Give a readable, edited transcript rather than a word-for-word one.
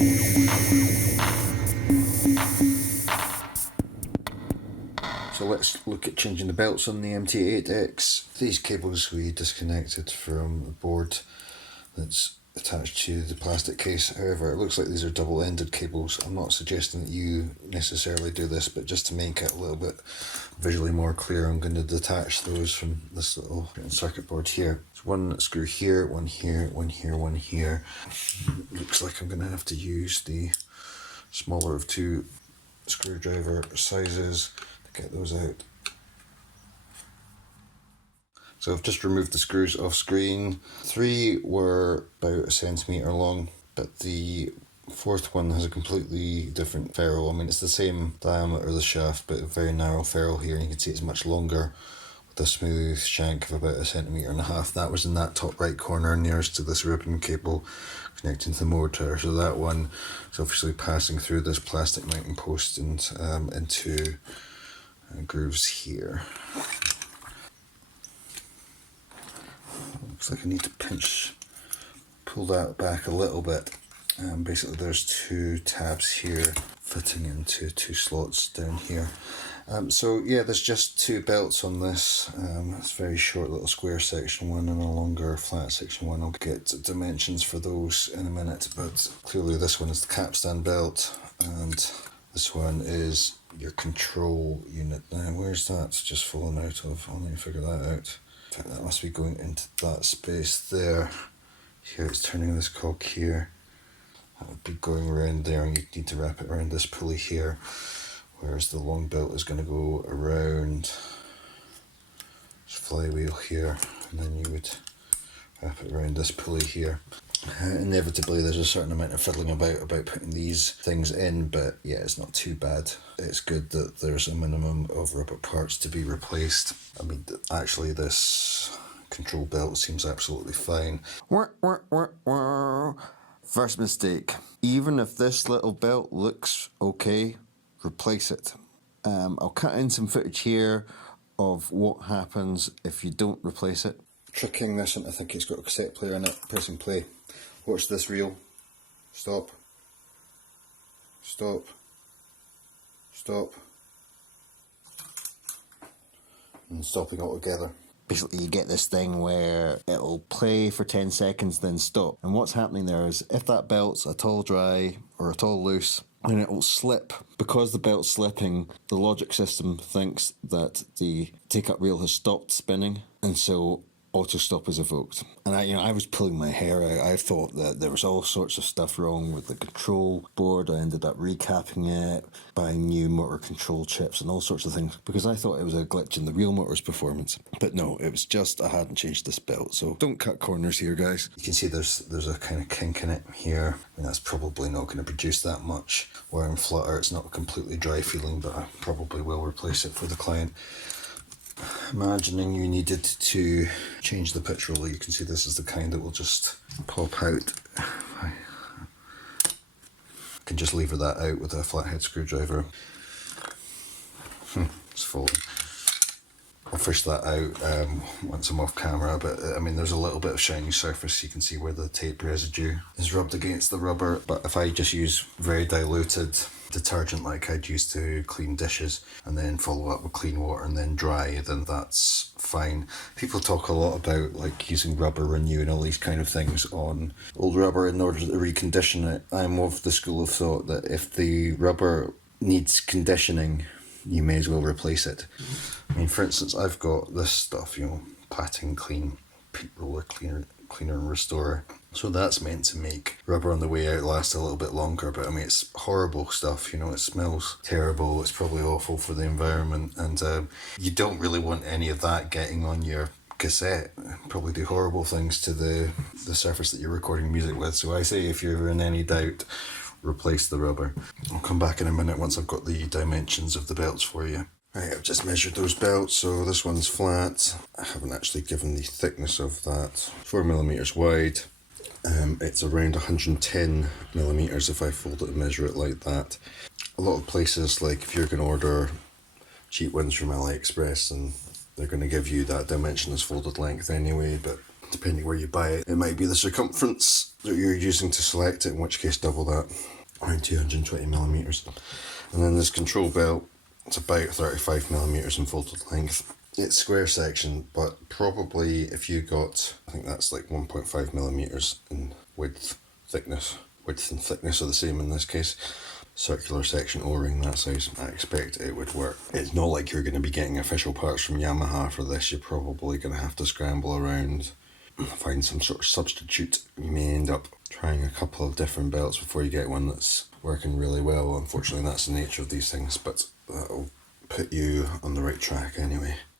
So let's look at changing the belts on the MT8X. These cables we disconnected from a board that's attached to the plastic case. However, it looks like these are double-ended cables. I'm not suggesting that you necessarily do this, but just to make it a little bit visually more clear, I'm going to detach those from this little circuit board here. There's one screw here, one here, one here, one here. Looks like I'm going to have to use the smaller of two screwdriver sizes to get those out. So I've just removed the screws off screen. 3 were about 1 centimetre long, but the 4th one has a completely different ferrule. I mean, it's the same diameter of the shaft, but a very narrow ferrule here, and you can see it's much longer with a smooth shank of about 1.5 centimetres. That was in that top right corner nearest to this ribbon cable connecting to the motor. So that one is obviously passing through this plastic mounting post and into grooves here. Looks like I need to pull that back a little bit. Basically there's 2 tabs here fitting into 2 slots down here. So yeah, there's just 2 belts on this. It's a very short little square section one and a longer flat section one. I'll get dimensions for those in a minute, but clearly this one is the capstan belt and this one is your control unit. Now where's that? It's just fallen out of. I'll need to figure that out. In fact, that must be going into that space there. Here it's turning this cog here. That would be going around there, and you need to wrap it around this pulley here. Whereas the long belt is going to go around this flywheel here, and then you would wrap it around this pulley here. Inevitably there's a certain amount of fiddling about putting these things in, but yeah, it's not too bad. It's good that there's a minimum of rubber parts to be replaced. I mean, actually this control belt seems absolutely fine. First mistake. Even if this little belt looks okay, replace it. I'll cut in some footage here of what happens if you don't replace it. Tricking this into thinking it's got a cassette player in it. Press and play. Watch this reel. Stop. Stop. Stop. And stopping altogether. Basically you get this thing where it'll play for 10 seconds then stop. And what's happening there is if that belt's at all dry or at all loose, then it will slip. Because the belt's slipping, the logic system thinks that the take-up reel has stopped spinning, and so auto stop is evoked. And I was pulling my hair out. I thought that there was all sorts of stuff wrong with the control board. I ended up recapping it, buying new motor control chips and all sorts of things, because I thought it was a glitch in the real motor's performance. But no, it was just I hadn't changed this belt. So don't cut corners here, guys. You can see there's a kind of kink in it here. I mean, that's probably not going to produce that much wear and flutter. It's not a completely dry feeling, but I probably will replace it for the client. Imagining you needed to change the pitch roller, you can see this is the kind that will just pop out. I can just lever that out with a flathead screwdriver. It's falling. I'll fish that out once I'm off camera, but I mean there's a little bit of shiny surface. You can see where the tape residue is rubbed against the rubber, but if I just use very diluted detergent like I'd use to clean dishes and then follow up with clean water and then dry, then that's fine. People talk a lot about like using rubber renew and all these kind of things on old rubber in order to recondition it. I'm of the school of thought that if the rubber needs conditioning, you may as well replace it. I mean, for instance, I've got this stuff, Patting Clean, Peat Roller Cleaner and Restorer. So that's meant to make rubber on the way out last a little bit longer, but I mean, it's horrible stuff, it smells terrible, it's probably awful for the environment, and you don't really want any of that getting on your cassette. Probably do horrible things to the surface that you're recording music with. So I say if you're in any doubt, replace the rubber. I'll come back in a minute once I've got the dimensions of the belts for you. Right, I've just measured those belts, so this one's flat. I haven't actually given the thickness of that. 4mm wide. It's around 110mm if I fold it and measure it like that. A lot of places, like if you're going to order cheap ones from AliExpress, and they're going to give you that dimensionless folded length anyway, but depending where you buy it. It might be the circumference that you're using to select it, in which case double that, around 220mm. And then this control belt, it's about 35mm in folded length. It's square section, but probably if you got, I think that's like 1.5mm in width, thickness. Width and thickness are the same in this case. Circular section O-ring that size, I expect it would work. It's not like you're going to be getting official parts from Yamaha for this. You're probably going to have to scramble around, find some sort of substitute. You may end up trying a couple of different belts before you get one that's working really well. Unfortunately, that's the nature of these things, but that'll put you on the right track anyway.